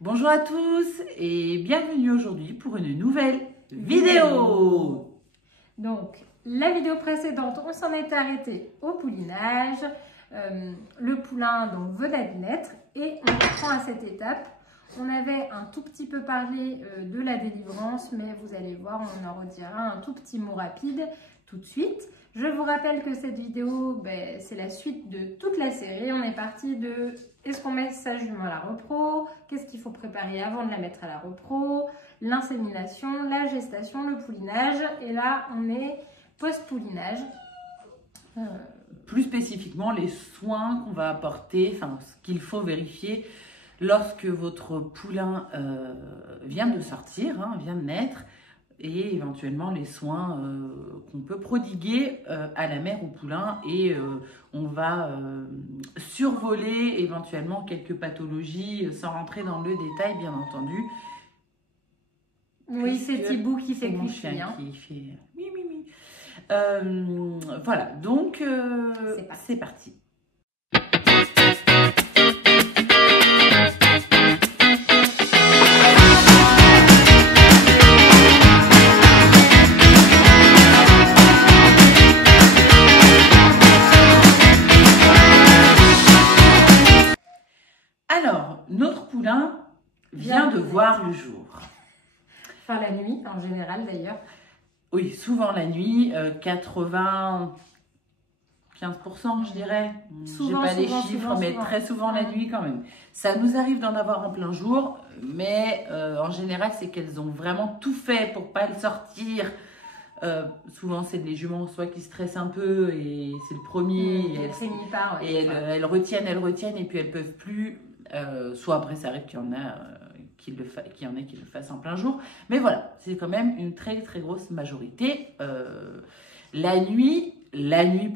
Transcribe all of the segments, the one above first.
Bonjour à tous et bienvenue aujourd'hui pour une nouvelle vidéo. Donc, la vidéo précédente, on s'en est arrêté au poulinage. Le poulain donc, venait de naître et on reprend à cette étape. On avait un tout petit peu parlé de la délivrance, mais vous allez voir, on en redira un tout petit mot rapide tout de suite. Je vous rappelle que cette vidéo, c'est la suite de toute la série. On est parti de est-ce qu'on met sa jument à la repro, qu'est-ce qu'il faut préparer avant de la mettre à la repro, l'insémination, la gestation, le poulinage. Et là, on est post-poulinage. Plus spécifiquement, les soins qu'on va apporter, enfin ce qu'il faut vérifier lorsque votre poulain vient de sortir, vient de naître, et éventuellement les soins qu'on peut prodiguer à la mère ou poulain. Et on va survoler éventuellement quelques pathologies sans rentrer dans le détail, bien entendu. Oui, c'est Thibaut qui fait mon clicher, chien qui fait mi mi mi. Voilà, donc c'est parti. Alors, notre poulain vient de voir le jour. Enfin, la nuit, en général, d'ailleurs. Oui, souvent la nuit, 95%, je dirais. Je n'ai pas les chiffres, mais très souvent la nuit quand même. Ça nous arrive d'en avoir en plein jour, mais en général, c'est qu'elles ont vraiment tout fait pour ne pas le sortir. Souvent, c'est des juments soit qui stressent un peu et c'est le premier. Elles retiennent, et puis elles ne peuvent plus. Soit après, ça arrive qu'il y en a qui le fassent en plein jour. Mais voilà, c'est quand même une très très grosse majorité. La nuit,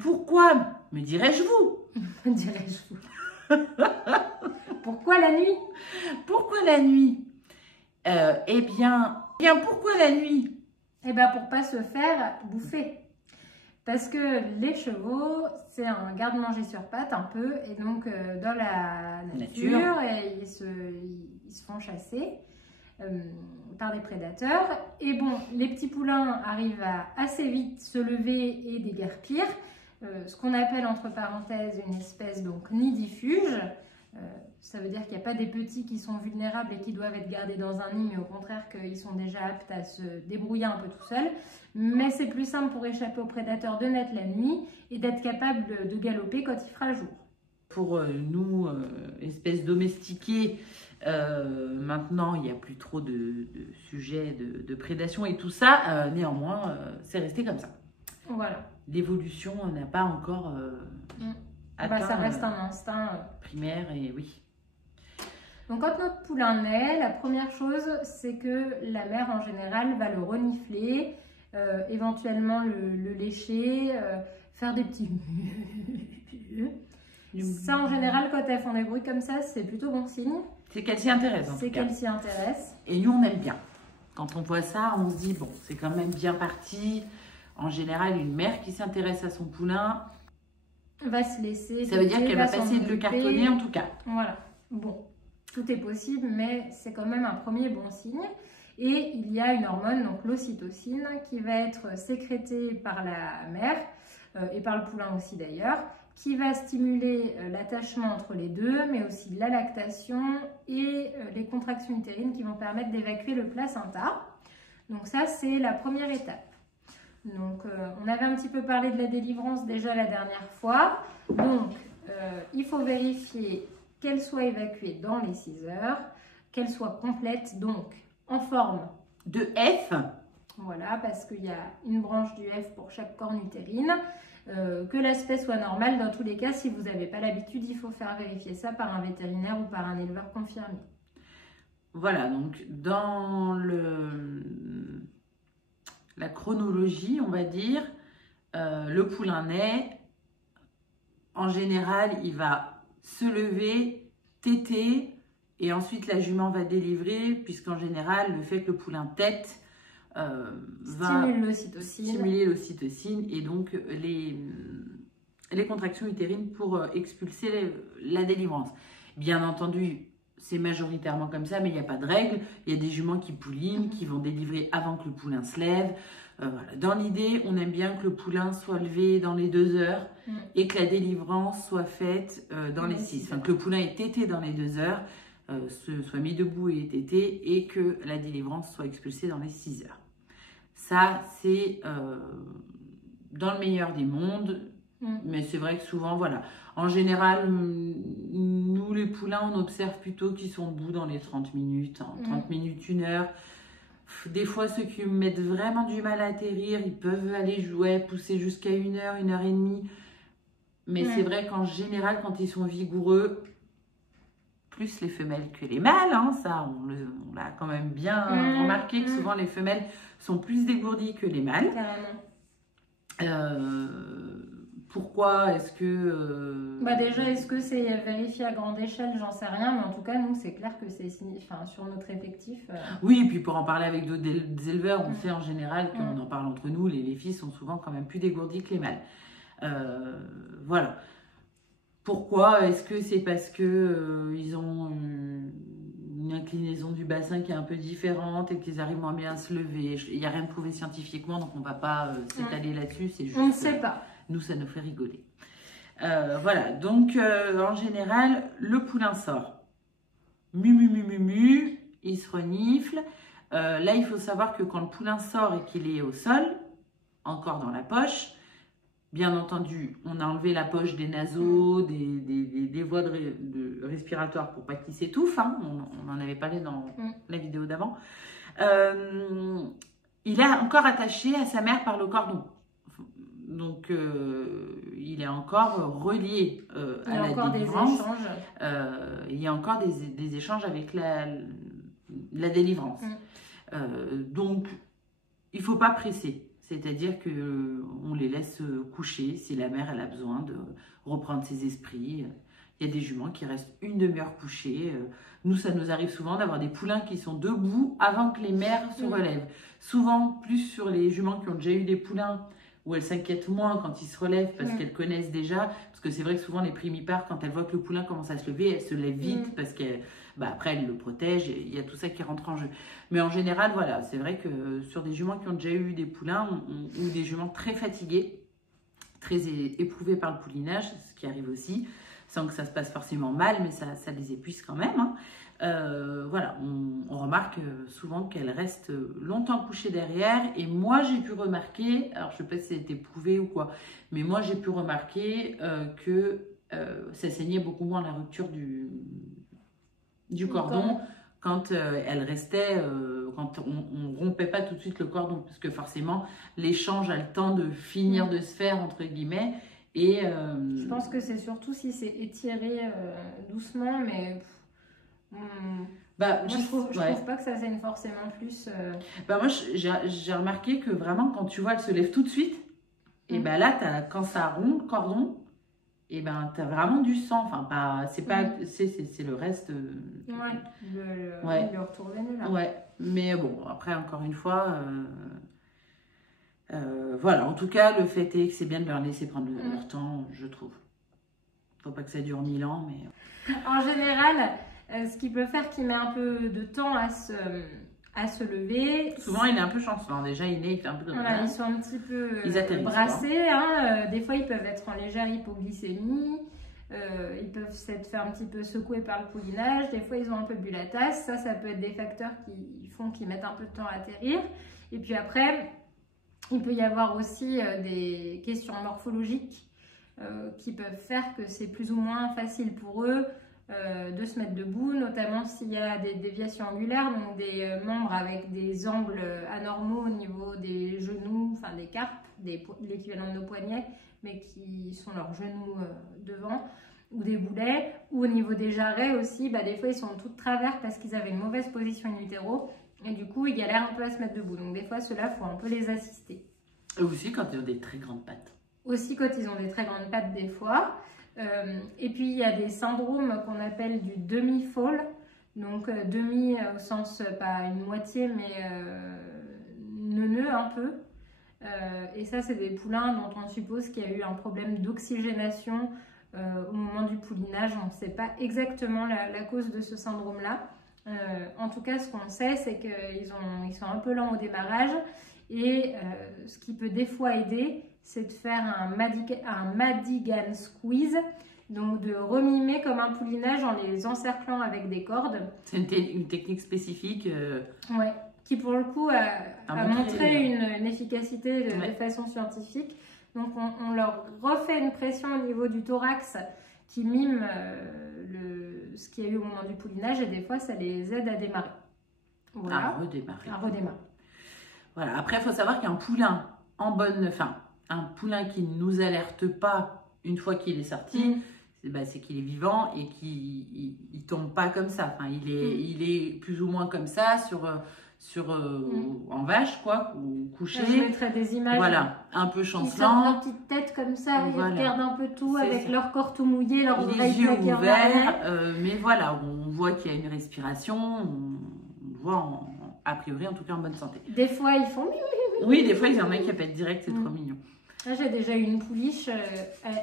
pourquoi? Me dirais-je vous? Me dirais-je vous. Pourquoi la nuit? Pourquoi la nuit? Eh bien, pourquoi la nuit? Eh bien, pour pas se faire bouffer. Parce que les chevaux, c'est un garde-manger sur pattes un peu, et donc dans la nature. Et ils se font chasser par des prédateurs. Et bon, les petits poulains arrivent à assez vite se lever et déguerpir, ce qu'on appelle entre parenthèses une espèce donc nidifuge. Ça veut dire qu'il n'y a pas des petits qui sont vulnérables et qui doivent être gardés dans un nid, mais au contraire qu'ils sont déjà aptes à se débrouiller un peu tout seuls. Mais c'est plus simple pour échapper aux prédateurs de naître la nuit et d'être capable de galoper quand il fera jour. Pour nous, espèces domestiquées, maintenant il n'y a plus trop de sujets de prédation et tout ça. Néanmoins, c'est resté comme ça. Voilà. L'évolution n'a pas encore atteint, ça reste un instinct primaire, et oui. Donc quand notre poulain naît, la première chose, c'est que la mère en général va le renifler, éventuellement le lécher, faire des petits... Ça en général, quand elles font des bruits comme ça, c'est plutôt bon signe. C'est qu'elle s'y intéresse en tout cas. C'est qu'elle s'y intéresse. Et nous, on aime bien. Quand on voit ça, on se dit, bon, c'est quand même bien parti. En général, une mère qui s'intéresse à son poulain va se laisser... Ça veut dire qu'elle va pas essayer de le cartonner en tout cas. Voilà. Bon, tout est possible, mais c'est quand même un premier bon signe. Et il y a une hormone, donc l'ocytocine, qui va être sécrétée par la mère, et par le poulain aussi d'ailleurs, qui va stimuler l'attachement entre les deux, mais aussi la lactation et les contractions utérines qui vont permettre d'évacuer le placenta. Donc ça, c'est la première étape. Donc on avait un petit peu parlé de la délivrance déjà la dernière fois. Donc il faut vérifier qu'elle soit évacuée dans les 6 heures, qu'elle soit complète, donc en forme de F. Voilà, parce qu'il y a une branche du F pour chaque corne utérine. Que l'aspect soit normal, dans tous les cas, si vous n'avez pas l'habitude, il faut faire vérifier ça par un vétérinaire ou par un éleveur confirmé. Voilà, donc dans la chronologie, on va dire, le poulain naît. En général, il va se lever, téter, et ensuite la jument va délivrer, puisqu'en général, le fait que le poulain tète va stimuler l'ocytocine et donc les contractions utérines pour expulser la délivrance. Bien entendu, c'est majoritairement comme ça, mais il n'y a pas de règle. Il y a des juments qui poulinent, qui vont délivrer avant que le poulain se lève. Voilà. Dans l'idée, on aime bien que le poulain soit levé dans les 2 heures et que la délivrance soit faite dans les 6. Enfin, que le poulain ait tété dans les 2 heures, soit mis debout et tété, et que la délivrance soit expulsée dans les 6 heures. Ça, c'est dans le meilleur des mondes, mais c'est vrai que souvent, voilà. En général, nous, les poulains, on observe plutôt qu'ils sont debout dans les 30 minutes, 30 minutes, 1 heure. Des fois, ceux qui mettent vraiment du mal à atterrir, ils peuvent aller jouer, pousser jusqu'à 1 heure, 1 heure et demie. Mais c'est vrai qu'en général, quand ils sont vigoureux, plus les femelles que les mâles, hein, ça, on l'a quand même bien remarqué, que souvent les femelles sont plus dégourdies que les mâles. Pourquoi est-ce que... déjà, est-ce que c'est vérifié à grande échelle? J'en sais rien, mais en tout cas, nous, c'est clair que c'est sur notre effectif. Oui, et puis pour en parler avec d'autres éleveurs, on sait en général qu'on en parle entre nous, les filles sont souvent quand même plus dégourdies que les mâles. Voilà. Pourquoi? Est-ce que c'est parce que ils ont une inclinaison du bassin qui est un peu différente et qu'ils arrivent moins bien à se lever? Il n'y a rien de prouvé scientifiquement, donc on ne va pas s'étaler là-dessus. C'est juste, on ne sait pas. Nous, ça nous fait rigoler. Voilà, donc en général, le poulain sort. Il se renifle. Là, il faut savoir que quand le poulain sort et qu'il est au sol, encore dans la poche, bien entendu, on a enlevé la poche des naseaux, des voies de respiratoires pour pas qu'il s'étouffe. Hein. On en avait parlé dans la vidéo d'avant. Il est encore attaché à sa mère par le cordon. Donc, il est encore relié à la délivrance. Il y a encore des échanges avec la délivrance. Donc, il ne faut pas presser. C'est-à-dire qu'on les laisse coucher si la mère elle a besoin de reprendre ses esprits. Il y a des juments qui restent 1 demi-heure couchées. Nous, ça nous arrive souvent d'avoir des poulains qui sont debout avant que les mères se relèvent. Souvent, plus sur les juments qui ont déjà eu des poulains, où elles s'inquiètent moins quand ils se relèvent parce qu'elles connaissent déjà. Parce que c'est vrai que souvent, les primipares, quand elles voient que le poulain commence à se lever, elles se lèvent vite parce qu'après, elles le protègent. Et il y a tout ça qui rentre en jeu. Mais en général, voilà, c'est vrai que sur des juments qui ont déjà eu des poulains ou des juments très fatigués, très éprouvés par le poulinage, ce qui arrive aussi, sans que ça se passe forcément mal, mais ça les épuise quand même. Hein. Voilà, on remarque souvent qu'elles restent longtemps couchées derrière. Et moi, j'ai pu remarquer, alors je ne sais pas si ça a été prouvé ou quoi, mais moi, j'ai pu remarquer que ça saignait beaucoup moins à la rupture du cordon quand elle restait, quand on rompait pas tout de suite le cordon, parce que forcément, l'échange a le temps de finir de se faire, entre guillemets. Et, je pense que c'est surtout si c'est étiré doucement, mais... moi, je trouve pas que ça saigne forcément plus. Moi, j'ai remarqué que vraiment, quand tu vois, elle se lève tout de suite, et là, quand ça rompt le cordon, et tu as vraiment du sang. Enfin, c'est le reste. Le retour veiné, là. Ouais, mais bon, après, encore une fois, voilà. En tout cas, le fait est que c'est bien de leur laisser prendre leur temps, je trouve. Faut pas que ça dure 1000 ans, mais... En général... ce qui peut faire qu'il met un peu de temps à se lever. Souvent, il est un peu chancelant. Déjà, il fait un peu de ils sont un petit peu brassés. Hein. Des fois, ils peuvent être en légère hypoglycémie. Ils peuvent s'être fait un petit peu secouer par le poulinage. Des fois, ils ont un peu bu la tasse. Ça peut être des facteurs qui font qu'ils mettent un peu de temps à atterrir. Et puis après, il peut y avoir aussi des questions morphologiques qui peuvent faire que c'est plus ou moins facile pour eux de se mettre debout, notamment s'il y a des déviations angulaires, donc des membres avec des angles anormaux au niveau des genoux, enfin des carpes, l'équivalent de nos poignets, mais qui sont leurs genoux devant, ou des boulets, ou au niveau des jarrets aussi, des fois ils sont tout de travers parce qu'ils avaient une mauvaise position in utero, et du coup ils galèrent un peu à se mettre debout. Donc des fois ceux-là, il faut un peu les assister. Et aussi quand ils ont des très grandes pattes. Aussi quand ils ont des très grandes pattes des fois. Et puis il y a des syndromes qu'on appelle du demi-fall, donc demi au sens pas une moitié mais neuneux un peu, et ça c'est des poulains dont on suppose qu'il y a eu un problème d'oxygénation au moment du poulinage. On ne sait pas exactement la cause de ce syndrome-là. En tout cas, ce qu'on sait, c'est qu'ils sont un peu lents au démarrage. Et ce qui peut des fois aider, c'est de faire un Madigan squeeze. Donc de remimer comme un poulinage en les encerclant avec des cordes. C'est une technique spécifique. Ouais, qui pour le coup a montré une efficacité de façon scientifique. Donc on leur refait une pression au niveau du thorax qui mime ce qu'il y a eu au moment du poulinage et des fois ça les aide à démarrer. Voilà. À redémarrer. À redémarrer. Voilà. Après, il faut savoir qu'un poulain un poulain qui ne nous alerte pas une fois qu'il est sorti, c'est qu'il est vivant et qu'il ne tombe pas comme ça. Enfin, il est plus ou moins comme ça en vache, quoi, ou couché. Je mettrai des images. Voilà, un peu chancelant. Ils sortent leur petite tête comme ça, ils regardent un peu tout avec leur corps tout mouillé, leurs les yeux ouverts. Mais voilà, on voit qu'il y a une respiration, on voit a priori en tout cas en bonne santé. Des fois ils font oui, des fois il y en a qui appellent direct, c'est trop mignon. Là j'ai déjà eu une pouliche,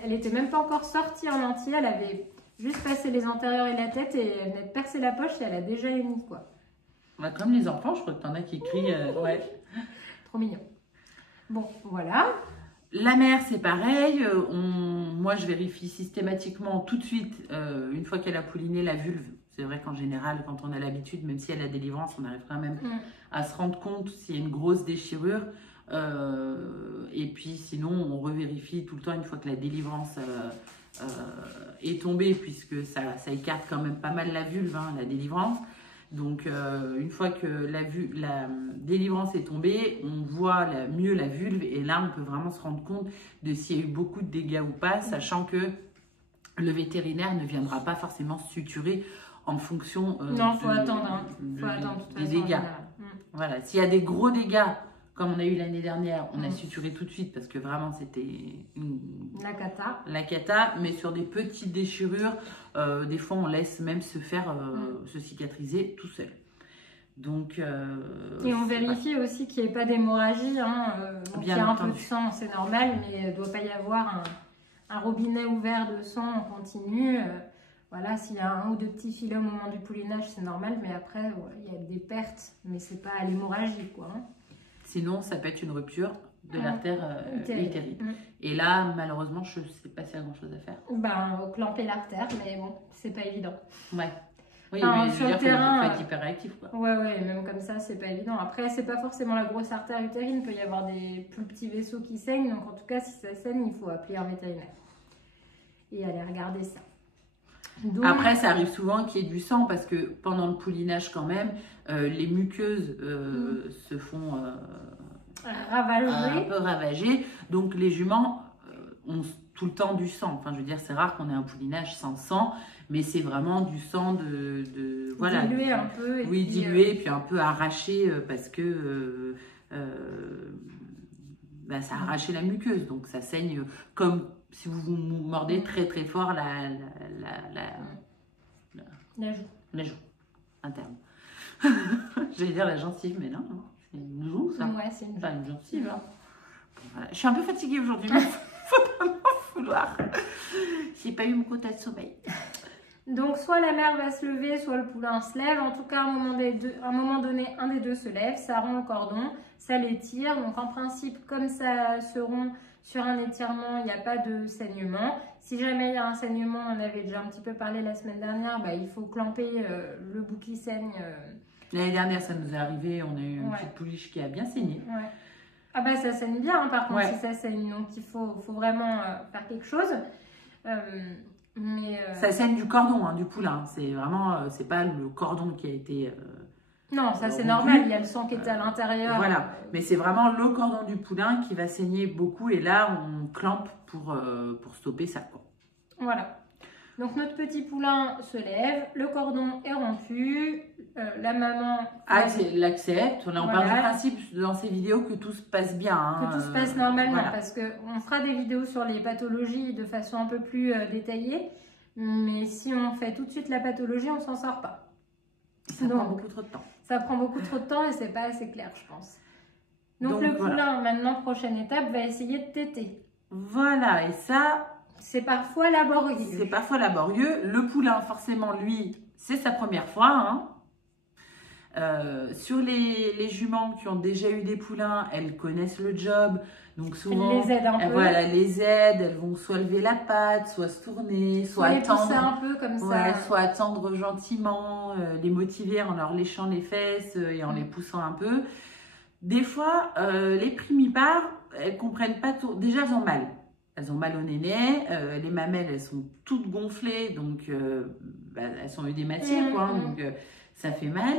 elle était même pas encore sortie en entier, elle avait juste passé les antérieurs et la tête et elle venait de percer la poche et elle a déjà émis quoi. Bah, comme les enfants, je crois que t'en as qui crient, ouais. Trop mignon. Bon, voilà. La mère, c'est pareil. Moi, je vérifie systématiquement tout de suite, une fois qu'elle a pouliné la vulve. C'est vrai qu'en général, quand on a l'habitude, même si elle a délivrance, on arrive quand même à se rendre compte s'il y a une grosse déchirure. Et puis sinon, on revérifie tout le temps une fois que la délivrance est tombée, puisque ça écarte quand même pas mal la vulve, la délivrance. Donc, une fois que la délivrance est tombée, on voit mieux la vulve et là, on peut vraiment se rendre compte de s'il y a eu beaucoup de dégâts ou pas, sachant que le vétérinaire ne viendra pas forcément suturer en fonction faut attendre des dégâts. Voilà, s'il y a des gros dégâts, comme on a eu l'année dernière, on a suturé tout de suite parce que vraiment c'était la cata. Mais sur des petites déchirures, des fois on laisse même se cicatriser tout seul. Donc, et on vérifie aussi qu'il n'y ait pas d'hémorragie. Il y a un peu de sang, c'est normal, mais il ne doit pas y avoir un robinet ouvert de sang en continu. Voilà, s'il y a un ou deux petits filets au moment du poulinage, c'est normal, mais après, il y a des pertes, mais c'est pas l'hémorragie, quoi. Sinon, ça peut être une rupture de l'artère utérine. Et là, malheureusement, je ne sais pas s'il y a grand-chose à faire. Clamper l'artère, mais bon, c'est pas évident. Ouais. Oui, mais sur le terrain, il faut être hyper réactif, quoi. Ouais, même comme ça, c'est pas évident. Après, c'est pas forcément la grosse artère utérine, il peut y avoir des plus petits vaisseaux qui saignent, donc en tout cas, si ça saigne, il faut appeler un vétérinaire et aller regarder ça. Donc, après, ça arrive souvent qu'il y ait du sang parce que pendant le poulinage, quand même, les muqueuses se font un peu ravager. Donc, les juments ont tout le temps du sang. Enfin, je veux dire, c'est rare qu'on ait un poulinage sans sang, mais c'est vraiment du sang voilà, dilué un peu. Oui, dilué, puis un peu arraché parce que ça a arraché la muqueuse. Donc, ça saigne comme si vous mordez très très fort la joue interne. J'allais dire la gencive, mais non, c'est une joue, ça. Ouais, c'est une gencive. Voilà. Je suis un peu fatiguée aujourd'hui, mais faut pas m'en vouloir. J'ai pas eu mon quota de sommeil. Donc, soit la mère va se lever, soit le poulain se lève. En tout cas, à un moment donné, un des deux se lève, ça rend le cordon, ça l'étire. Donc, en principe, comme ça se rompt sur un étirement, il n'y a pas de saignement. Si jamais il y a un saignement, on avait déjà un petit peu parlé la semaine dernière, il faut clamper le bout qui saigne. L'année dernière, ça nous est arrivé, on a eu une petite pouliche qui a bien saigné. Ouais. Ah ça saigne bien, par contre, si ça saigne. Donc, il faut vraiment faire quelque chose. Ça saigne du cordon, du poulain. C'est vraiment, c'est pas le cordon qui a été... non, ça c'est normal, il y a le sang qui était à l'intérieur. Voilà, mais c'est vraiment le cordon du poulain qui va saigner beaucoup et là, on clampe pour stopper ça, quoi. Voilà. Donc, notre petit poulain se lève, le cordon est rompu, la maman l'accepte. On parle du principe dans ces vidéos que tout se passe bien. Que tout se passe normalement, parce qu'on fera des vidéos sur les pathologies de façon un peu plus détaillée, mais si on fait tout de suite la pathologie, on ne s'en sort pas. Ça prend beaucoup trop de temps. Ça prend beaucoup trop de temps et c'est pas assez clair, je pense. Donc le poulain, maintenant, prochaine étape, va essayer de téter. Voilà, et ça, C'est parfois laborieux. C'est parfois laborieux. Le poulain, forcément, lui, c'est sa première fois. Hein. Sur les juments qui ont déjà eu des poulains, elles connaissent le job. Donc souvent, elles les aident un peu. Voilà, les aident. Elles vont soit lever la patte, soit se tourner, soit attendre. Les pousser un peu comme ça. Soit attendre gentiment, les motiver en leur léchant les fesses et en les poussant un peu. Des fois, les primipares, elles comprennent pas tout. Déjà, elles ont mal. Elles ont mal au néné, les mamelles, elles sont toutes gonflées, donc elles sont œdématées, quoi, donc ça fait mal.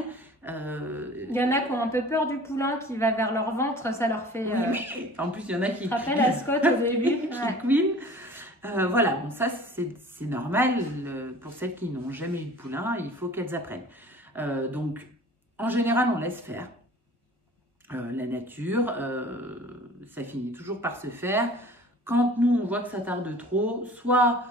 Il y en a qui ont un peu peur du poulain qui va vers leur ventre, ça leur fait... Oui, en plus, il y en a qui... rappelle à Scott au début. qui couinent. Voilà, bon, ça, c'est normal. Pour celles qui n'ont jamais eu de poulain, il faut qu'elles apprennent. Donc, en général, on laisse faire. La nature, ça finit toujours par se faire. Quand nous, on voit que ça tarde trop, soit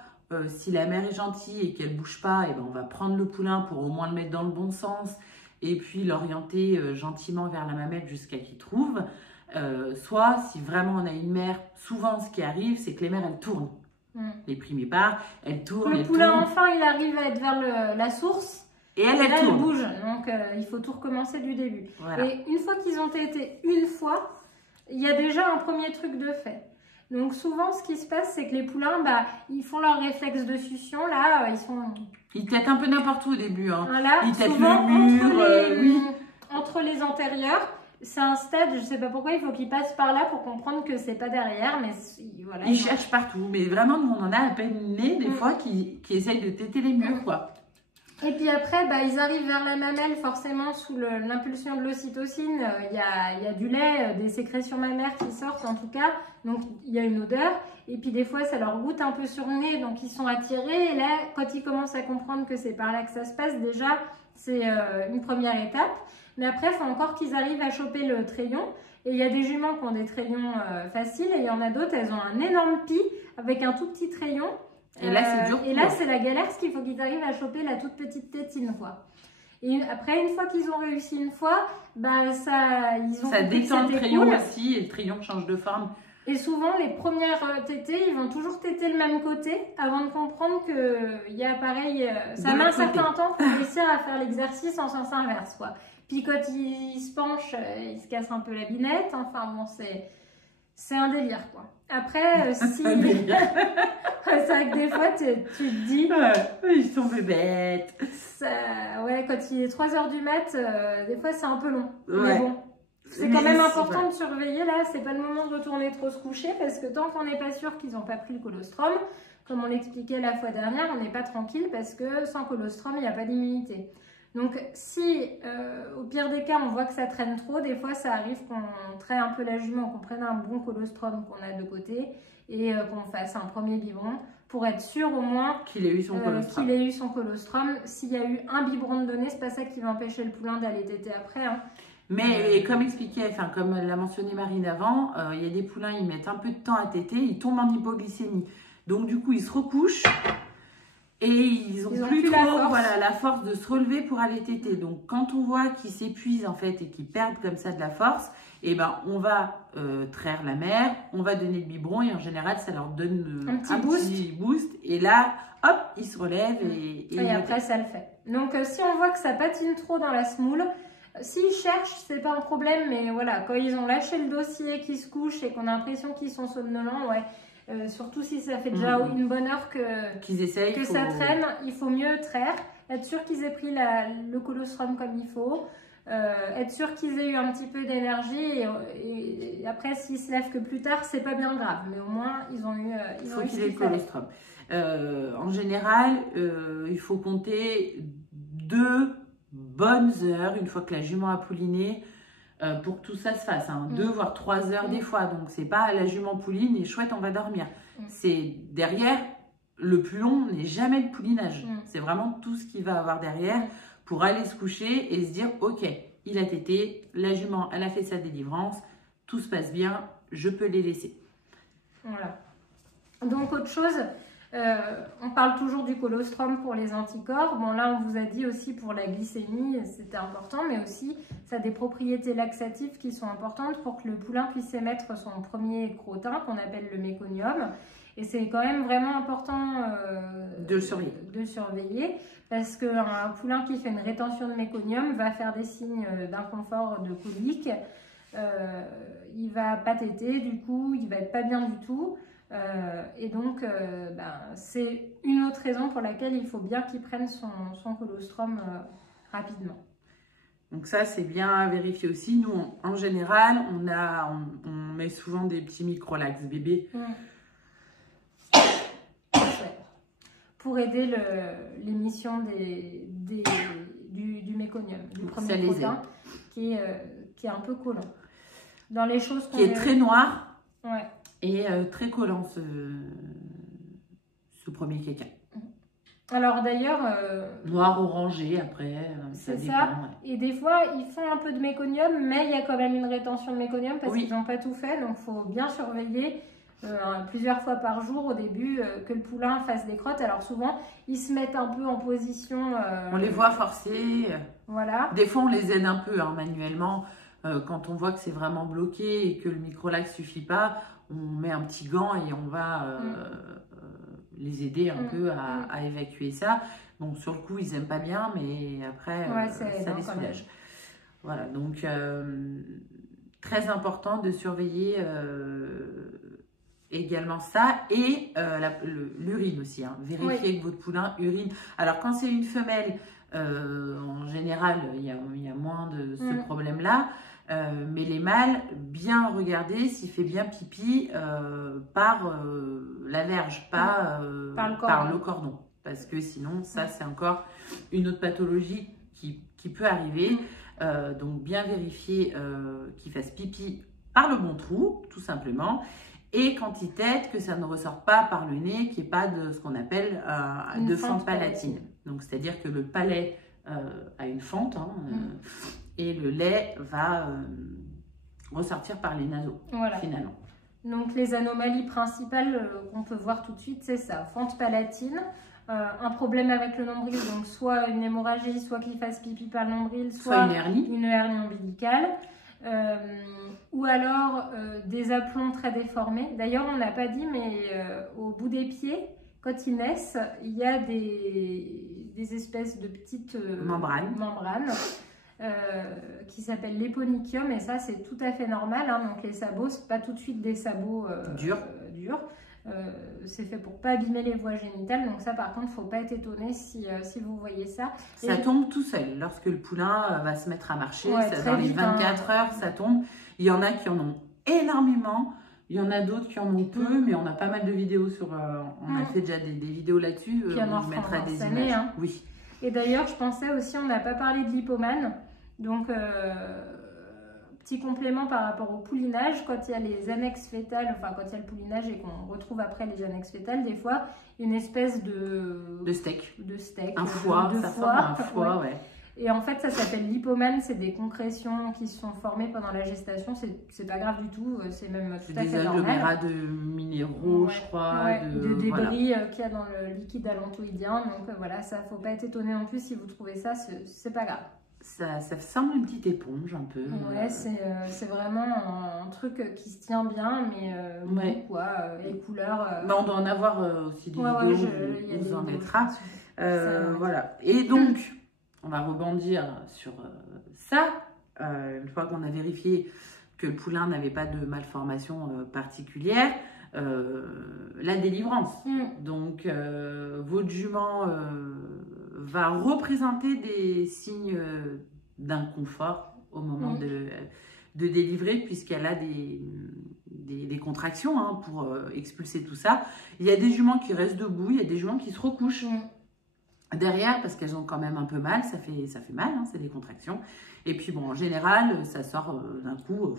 si la mère est gentille et qu'elle ne bouge pas, et ben on va prendre le poulain pour au moins le mettre dans le bon sens et puis l'orienter gentiment vers la mamelle jusqu'à qu'il trouve. Soit, si vraiment on a une mère, souvent ce qui arrive, c'est que les mères, elles tournent. Les primipares, elles tournent. Le poulain, enfin, il arrive à être vers la source. Et elle bouge, donc il faut tout recommencer du début. Voilà. Et une fois qu'ils ont tété une fois, il y a déjà un premier truc de fait. Donc souvent, ce qui se passe, c'est que les poulains, ils font leur réflexe de succion, là, ils têtent un peu n'importe où au début. Hein. Voilà, ils têtent souvent, le mur, entre les antérieurs, c'est un stade, je ne sais pas pourquoi, il faut qu'ils passent par là pour comprendre que c'est pas derrière, mais voilà. Ils cherchent partout, mais vraiment, nous, on en a à peine né, des fois, qui essayent de téter les murs, quoi. Et puis après, ils arrivent vers la mamelle, forcément, sous l'impulsion de l'ocytocine. Il y a du lait, des sécrétions mammaires qui sortent, en tout cas. Donc, il y a une odeur. Et puis, des fois, ça leur goûte un peu sur le nez. Donc, ils sont attirés. Et là, quand ils commencent à comprendre que c'est par là que ça se passe, déjà, c'est une première étape. Mais après, il faut encore qu'ils arrivent à choper le trayon. Et il y a des juments qui ont des trayons faciles. Et il y en a d'autres, elles ont un énorme pis avec un tout petit trayon. Et là, c'est dur. Et là, c'est la galère, parce qu'il faut qu'ils arrivent à choper la toute petite tétine, quoi. Et après, une fois qu'ils ont réussi une fois, ils ont ça détend le trayon aussi, et le trayon change de forme. Et souvent, les premières tétées, ils vont toujours téter le même côté, avant de comprendre que y a pareil, ça met un certain temps pour réussir à faire l'exercice en sens inverse, quoi. Puis quand ils se penchent, ils se cassent un peu la binette. Enfin bon, c'est un délire, quoi. Après, si... c'est vrai que des fois, tu te dis... ils sont bébêtes. Ouais, quand il est 3 h du mat, des fois, c'est un peu long. Ouais. Mais bon, c'est quand même important de surveiller. Là, c'est pas le moment de retourner trop se coucher parce que tant qu'on n'est pas sûr qu'ils n'ont pas pris le colostrum, comme on l'expliquait la fois dernière, on n'est pas tranquille parce que sans colostrum, il n'y a pas d'immunité. Donc, si au pire des cas, on voit que ça traîne trop, des fois, ça arrive qu'on traite un peu la jument, qu'on prenne un bon colostrum qu'on a de côté et qu'on fasse un premier biberon pour être sûr au moins qu'il ait eu son colostrum. S'il y a eu un biberon de donné, c'est pas ça qui va empêcher le poulain d'aller téter après. Hein. Mais comme expliquait, comme l'a mentionné Marine avant, il y a des poulains, ils mettent un peu de temps à téter, ils tombent en hypoglycémie. Donc, du coup, ils se recouchent. Et ils ont plus trop la force de se relever pour aller téter. Donc, quand on voit qu'ils s'épuisent en fait et qu'ils perdent comme ça de la force, on va traire la mère, on va donner le biberon et en général, ça leur donne un petit boost. Et là, hop, ils se relèvent et après, ça le fait. Donc, si on voit que ça patine trop dans la semoule, s'ils cherchent, c'est pas un problème. Mais voilà, quand ils ont lâché le dossier, qu'ils se couchent et qu'on a l'impression qu'ils sont somnolents, ouais. Surtout si ça fait déjà une bonne heure qu'ils essayent, que ça traîne, il faut mieux traire, être sûr qu'ils aient pris le colostrum comme il faut, être sûr qu'ils aient eu un petit peu d'énergie et après s'ils se lèvent que plus tard, c'est pas bien grave, mais au moins ils ont eu il faut qu'ils aient le colostrum. En général, il faut compter 2 bonnes heures une fois que la jument a pouliné. Pour que tout ça se fasse, 2 voire 3 heures des fois, donc c'est pas la jument pouline et chouette on va dormir, c'est derrière, le plus long n'est jamais le poulinage, c'est vraiment tout ce qu'il va avoir derrière pour aller se coucher et se dire ok, il a tété, la jument elle a fait sa délivrance, tout se passe bien, je peux les laisser. Voilà, donc autre chose, on parle toujours du colostrum pour les anticorps. Bon, là, on vous a dit aussi pour la glycémie, c'était important, mais aussi, ça a des propriétés laxatives qui sont importantes pour que le poulain puisse émettre son premier crottin, qu'on appelle le méconium. Et c'est quand même vraiment important de surveiller parce qu'un poulain qui fait une rétention de méconium va faire des signes d'inconfort, de colique. Il va pas téter, du coup, il va être pas bien du tout. Et donc, c'est une autre raison pour laquelle il faut bien qu'il prenne son colostrum rapidement. Donc ça, c'est bien à vérifier aussi. Nous, en général, on met souvent des petits microlax bébés. Pour aider l'émission du méconium, du premier protein, qui est un peu collant. Dans les choses qui est très noir ouais. et très collant, ce premier quéquin. Alors d'ailleurs... noir orangé après, c'est ça. Ouais. Et des fois, ils font un peu de méconium, mais il y a quand même une rétention de méconium parce qu'ils n'ont pas tout fait. Donc, il faut bien surveiller plusieurs fois par jour au début que le poulain fasse des crottes. Alors souvent, ils se mettent un peu en position... on les voit forcer. Voilà. Des fois, on les aide un peu manuellement. Quand on voit que c'est vraiment bloqué et que le microlax ne suffit pas, on met un petit gant et on va... les aider un peu à évacuer ça. Bon, sur le coup, ils n'aiment pas bien, mais après, ça les soulage. Voilà, donc très important de surveiller également ça et l'urine aussi. Hein. Vérifier que votre poulain urine. Alors, quand c'est une femelle, en général, il y a moins de ce problème-là. Mais les mâles, bien regarder s'il fait bien pipi par la verge, pas par le cordon. Parce que sinon, ça, c'est encore une autre pathologie qui peut arriver. Donc, bien vérifier qu'il fasse pipi par le bon trou, tout simplement. Et quand il tète, que ça ne ressort pas par le nez, qu'il n'y ait pas de ce qu'on appelle de fente palatine. Donc, c'est-à-dire que le palais a une fente, hein, et le lait va ressortir par les naseaux, finalement. Donc, les anomalies principales qu'on peut voir tout de suite, c'est ça. Fente palatine, un problème avec le nombril, donc soit une hémorragie, soit qu'il fasse pipi par le nombril, soit une hernie ombilicale. Ou alors des aplombs très déformés. D'ailleurs, on n'a pas dit, mais au bout des pieds, quand ils naissent, il y a des espèces de petites membranes. Qui s'appelle l'éponychium, et ça c'est tout à fait normal, hein. Donc les sabots, c'est pas tout de suite des sabots durs. C'est fait pour pas abîmer les voies génitales, donc ça par contre faut pas être étonné si vous voyez ça. Ça tombe tout seul lorsque le poulain va se mettre à marcher, dans les 24 heures ça tombe. Il y en a qui en ont énormément, il y en a d'autres qui en ont peu, mais on a pas mal de vidéos sur, on a fait déjà des vidéos là-dessus, on mettra des images. Hein. Oui. Et d'ailleurs, je pensais aussi, on n'a pas parlé de l'hypomane. Donc, petit complément par rapport au poulinage, quand il y a les annexes fétales, enfin quand il y a le poulinage et qu'on retrouve après les annexes fétales, des fois, une espèce de steak. Un foie, ça forme un foie, ouais. Et en fait, ça s'appelle l'hypomane, c'est des concrétions qui se sont formées pendant la gestation, c'est pas grave du tout, c'est même tout à fait normal. Des agglomérats de minéraux, je crois. De débris qu'il y a dans le liquide allantoïdien, donc voilà, ça faut pas être étonné non plus si vous trouvez ça, c'est pas grave. Ça ressemble à une petite éponge un peu. Ouais, c'est vraiment un truc qui se tient bien, mais bon, quoi, les couleurs... on doit en avoir aussi des vidéos, on vous en mettra. Voilà, et donc... On va rebondir sur ça, une fois qu'on a vérifié que le poulain n'avait pas de malformation particulière, la délivrance. Donc, votre jument va représenter des signes d'inconfort au moment de délivrer, puisqu'elle a des contractions pour expulser tout ça. Il y a des juments qui restent debout, il y a des juments qui se recouchent. Derrière, parce qu'elles ont quand même un peu mal, ça fait mal, hein, c'est des contractions. Et puis bon, en général, ça sort d'un coup.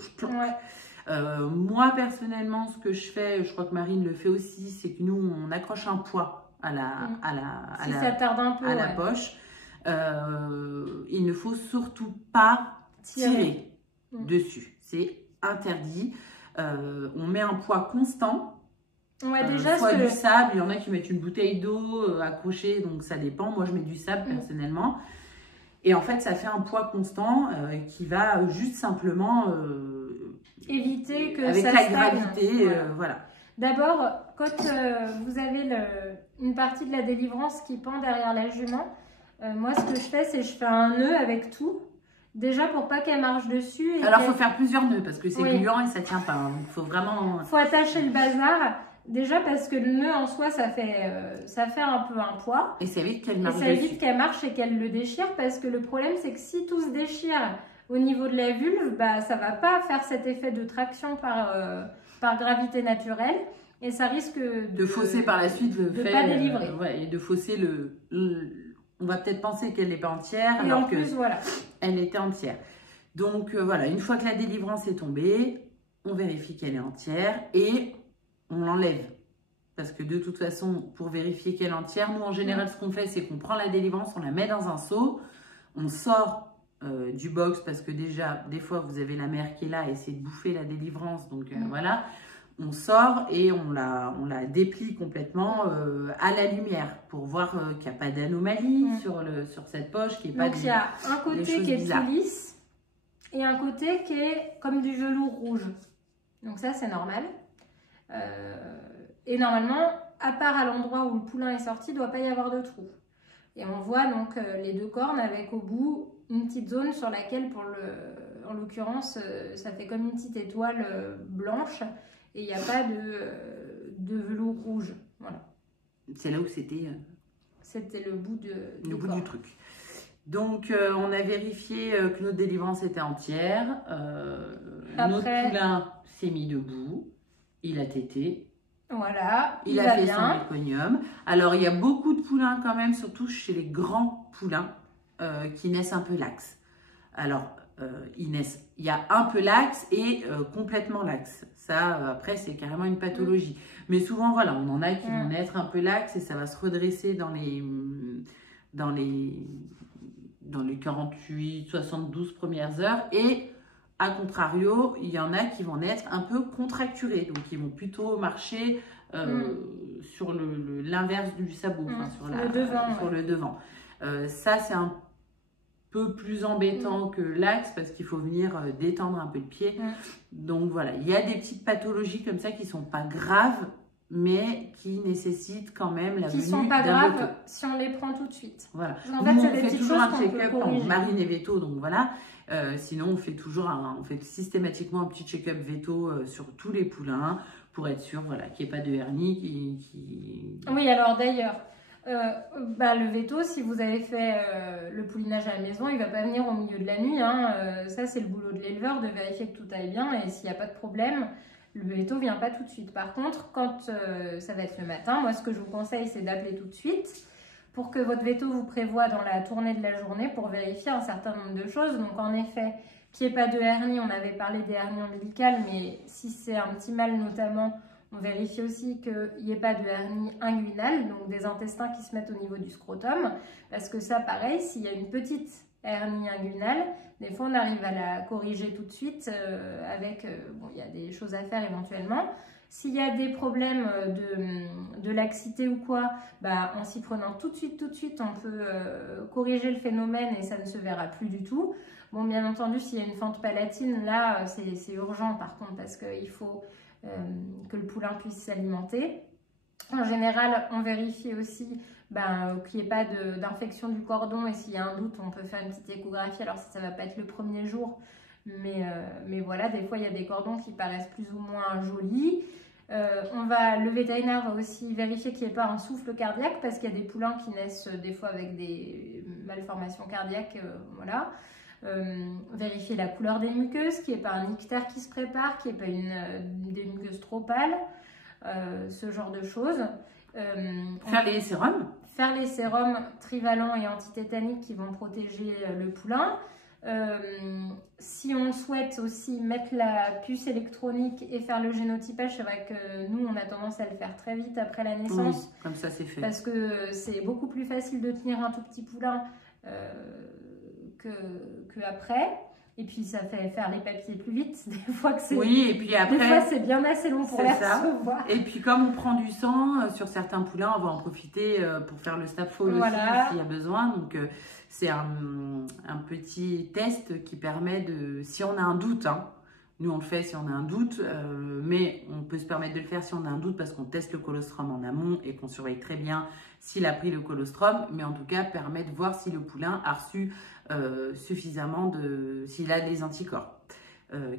Moi, personnellement, ce que je fais, je crois que Marine le fait aussi, c'est que nous, on accroche un poids à la poche. Il ne faut surtout pas tirer dessus. C'est interdit. On met un poids constant. Déjà, soit du sable, il y en a qui mettent une bouteille d'eau accrochée, donc ça dépend. Moi, je mets du sable personnellement. Et en fait, ça fait un poids constant qui va juste simplement éviter que avec ça la gravité, voilà. D'abord, quand vous avez une partie de la délivrance qui pend derrière la jument, moi ce que je fais, c'est que je fais un nœud avec tout. Déjà pour pas qu'elle marche dessus. Alors il faut faire plusieurs nœuds parce que c'est gluant et ça tient pas. Donc il faut vraiment... faut attacher le bazar. Déjà parce que le nœud en soi, ça fait un peu un poids. Et ça évite qu'elle marche dessus. Et ça évite qu'elle marche et qu'elle le déchire, parce que le problème, c'est que si tout se déchire au niveau de la vulve, bah, ça va pas faire cet effet de traction par gravité naturelle. Et ça risque de fausser par la suite le fait... pas délivrer. Et de fausser on va peut-être penser qu'elle n'est pas entière, et alors en plus, elle était entière. Donc voilà, une fois que la délivrance est tombée, on vérifie qu'elle est entière et on l'enlève. Parce que de toute façon, pour vérifier qu'elle est entière, nous en général, ce qu'on fait, c'est qu'on prend la délivrance, on la met dans un seau, on sort du box, parce que déjà, des fois, vous avez la mère qui est là et essaie de bouffer la délivrance. Donc voilà, on sort et on la déplie complètement à la lumière pour voir qu'il n'y a pas d'anomalie sur cette poche, qu'il n'y ait pas il y a un côté qui est tout lisse et un côté qui est comme du velours rouge. Donc ça, c'est normal. Et normalement, à part à l'endroit où le poulain est sorti, il ne doit pas y avoir de trou. Et on voit donc les deux cornes avec au bout une petite zone sur laquelle, en l'occurrence, ça fait comme une petite étoile blanche et il n'y a pas de velours rouge. Voilà. C'est là où c'était... C'était le bout du truc. Donc, on a vérifié que notre délivrance était entière. Notre poulain s'est mis debout. Il a tété. Voilà. Il a fait son méconium. Alors, il y a beaucoup de poulains quand même, surtout chez les grands poulains, qui naissent un peu laxes. Alors, il y a un peu laxe et complètement laxe. Ça, après, c'est carrément une pathologie. Mais souvent, voilà, on en a qui vont naître un peu laxe et ça va se redresser dans les 48, 72 premières heures. Et à contrario, il y en a qui vont naître un peu contracturés. Donc, ils vont plutôt marcher sur l'inverse du sabot, sur le devant. Ça, c'est un peu plus embêtant que l'axe parce qu'il faut venir détendre un peu le pied. Donc, voilà, il y a des petites pathologies comme ça qui ne sont pas graves, mais qui nécessitent quand même la venue d'un veto. Qui ne sont pas graves si on les prend tout de suite. Voilà. En fait, on fait toujours un check-up en marine et veto, donc voilà. Sinon, on fait systématiquement un petit check-up veto sur tous les poulains pour être sûr qu'il n'y ait pas de hernie. Oui, alors d'ailleurs, le veto, si vous avez fait le poulinage à la maison, il ne va pas venir au milieu de la nuit. Ça, c'est le boulot de l'éleveur de vérifier que tout aille bien et s'il n'y a pas de problème. Le veto ne vient pas tout de suite. Par contre, quand ça va être le matin, moi, ce que je vous conseille, c'est d'appeler tout de suite pour que votre veto vous prévoie dans la tournée de la journée pour vérifier un certain nombre de choses. Donc, en effet, qu'il n'y ait pas de hernie. On avait parlé des hernies ombilicales, mais si c'est un petit mâle notamment, on vérifie aussi qu'il n'y ait pas de hernie inguinale, donc des intestins qui se mettent au niveau du scrotum. Parce que ça, pareil, s'il y a une petite hernie inguinale, des fois on arrive à la corriger tout de suite il y a des choses à faire éventuellement. S'il y a des problèmes de laxité ou quoi, en s'y prenant tout de suite, on peut corriger le phénomène et ça ne se verra plus du tout. Bon, bien entendu, s'il y a une fente palatine, là c'est urgent par contre parce qu'il faut que le poulain puisse s'alimenter. En général, on vérifie aussi qu'il n'y ait pas d'infection du cordon et s'il y a un doute, on peut faire une petite échographie. Alors ça ne va pas être le premier jour, mais voilà, des fois il y a des cordons qui paraissent plus ou moins jolis. Le vétérinaire va aussi vérifier qu'il n'y ait pas un souffle cardiaque parce qu'il y a des poulains qui naissent des fois avec des malformations cardiaques. Voilà. Vérifier la couleur des muqueuses, qu'il n'y ait pas un ictère qui se prépare, qu'il n'y ait pas des muqueuses trop pâles, ce genre de choses. Faire les sérums. Faire les sérums trivalents et antitétaniques qui vont protéger le poulain. Si on souhaite aussi mettre la puce électronique et faire le génotypage, c'est vrai que nous on a tendance à le faire très vite après la naissance. Oui, comme ça c'est fait. Parce que c'est beaucoup plus facile de tenir un tout petit poulain que après. Et puis ça fait faire les papiers plus vite, des fois que c'est... Oui, et puis après... Des fois c'est bien assez long pour les recevoir. Et puis comme on prend du sang, sur certains poulains, on va en profiter pour faire le staph-fall aussi, s'il y a besoin. Donc c'est un petit test qui permet de... Si on a un doute, Nous, on le fait si on a un doute, mais on peut se permettre de le faire si on a un doute parce qu'on teste le colostrum en amont et qu'on surveille très bien s'il a pris le colostrum, mais en tout cas, permet de voir si le poulain a reçu suffisamment s'il a des anticorps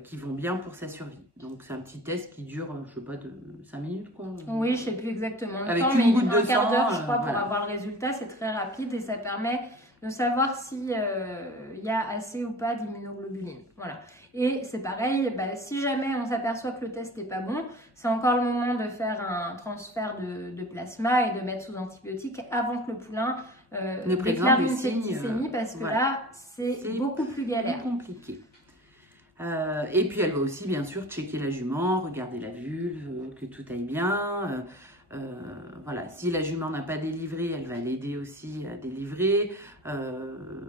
qui vont bien pour sa survie. Donc, c'est un petit test qui dure, je sais pas, de 5 minutes, quoi. Oui, je sais plus exactement le avec temps, une goutte de un quart d'heure, sang, je crois, pour voilà. avoir le résultat. C'est très rapide et ça permet de savoir s'il y a assez ou pas d'immunoglobuline. Voilà. Et c'est pareil, si jamais on s'aperçoit que le test n'est pas bon, c'est encore le moment de faire un transfert de plasma et de mettre sous antibiotiques avant que le poulain déclare une septicémie, parce que voilà, là, c'est beaucoup plus galère. Compliqué. Et puis elle va aussi bien sûr checker la jument, regarder la vulve, que tout aille bien. Voilà, si la jument n'a pas délivré, elle va l'aider aussi à délivrer.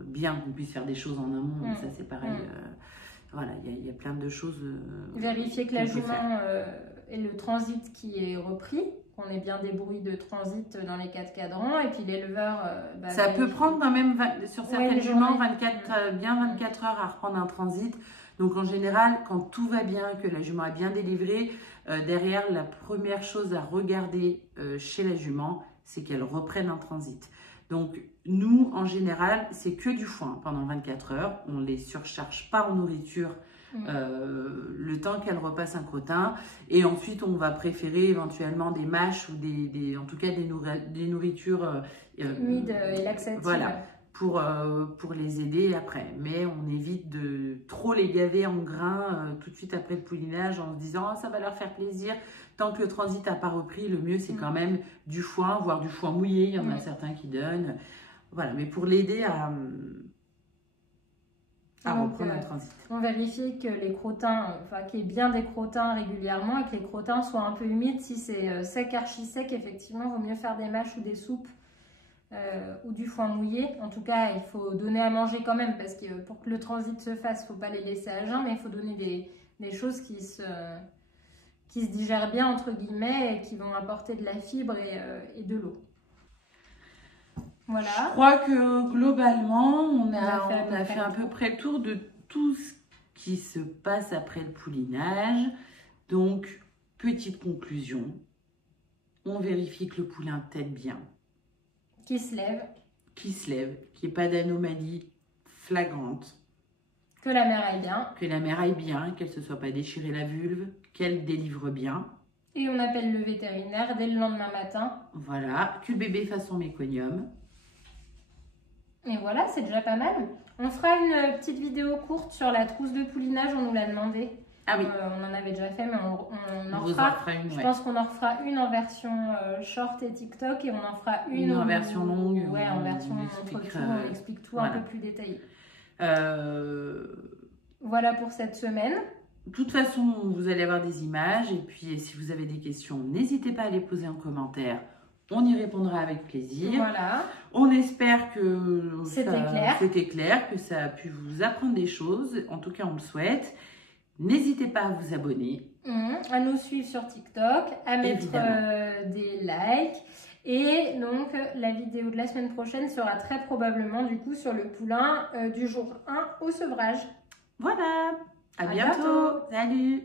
Bien qu'on puisse faire des choses en amont, ça c'est pareil. Voilà, il y a plein de choses. Vérifier que la jument et le transit qui est repris, qu'on ait bien des bruits de transit dans les 4 cadrans, et puis l'éleveur... ça peut prendre quand même, sur certaines juments, 24 heures à reprendre un transit. Donc en général, quand tout va bien, que la jument a bien délivré, derrière, la première chose à regarder chez la jument, c'est qu'elle reprenne un transit. Donc nous, en général, c'est que du foin pendant 24 heures. On ne les surcharge pas en nourriture le temps qu'elle repasse un crottin. Et ensuite, on va préférer éventuellement des mâches ou en tout cas des nourritures humides et laxatives. Voilà. Pour les aider après. Mais on évite de trop les gaver en grains tout de suite après le poulinage en se disant oh, ça va leur faire plaisir. Tant que le transit n'a pas repris, le mieux c'est quand même du foin, voire du foin mouillé. Il y en a certains qui donnent. Voilà, mais pour l'aider à reprendre un transit. On vérifie que les crottins, qu'il y ait bien des crottins régulièrement et que les crottins soient un peu humides. Si c'est sec, archi sec, effectivement, il vaut mieux faire des mâches ou des soupes. Ou du foin mouillé. En tout cas, il faut donner à manger quand même, parce que pour que le transit se fasse, il ne faut pas les laisser à jeun, mais il faut donner des choses qui se digèrent bien, entre guillemets, et qui vont apporter de la fibre et de l'eau. Voilà. Je crois que globalement, on a fait à peu près le tour de tout ce qui se passe après le poulinage. Donc, petite conclusion, on vérifie que le poulain tète bien. Qui se lève, qu'il n'y ait pas d'anomalie flagrante. Que la mère aille bien. Que la mère aille bien, qu'elle ne se soit pas déchirée la vulve, qu'elle délivre bien. Et on appelle le vétérinaire dès le lendemain matin. Voilà, que le bébé fasse son méconium. Et voilà, c'est déjà pas mal. On fera une petite vidéo courte sur la trousse de poulinage, on nous l'a demandé. Ah oui. On en avait déjà fait, mais on en fera une. Je pense qu'on en refera une en version short et TikTok, et on en fera une en version longue. Ouais, en version on explique tout voilà. Un peu plus détaillé. Voilà pour cette semaine. De toute façon, vous allez avoir des images, et puis si vous avez des questions, n'hésitez pas à les poser en commentaire. On y répondra avec plaisir. Voilà. On espère que c'était clair, que ça a pu vous apprendre des choses. En tout cas, on le souhaite. N'hésitez pas à vous abonner. À nous suivre sur TikTok, à mettre des likes. Et donc, la vidéo de la semaine prochaine sera très probablement du coup sur le poulain du jour 1 au sevrage. Voilà. À bientôt. Salut.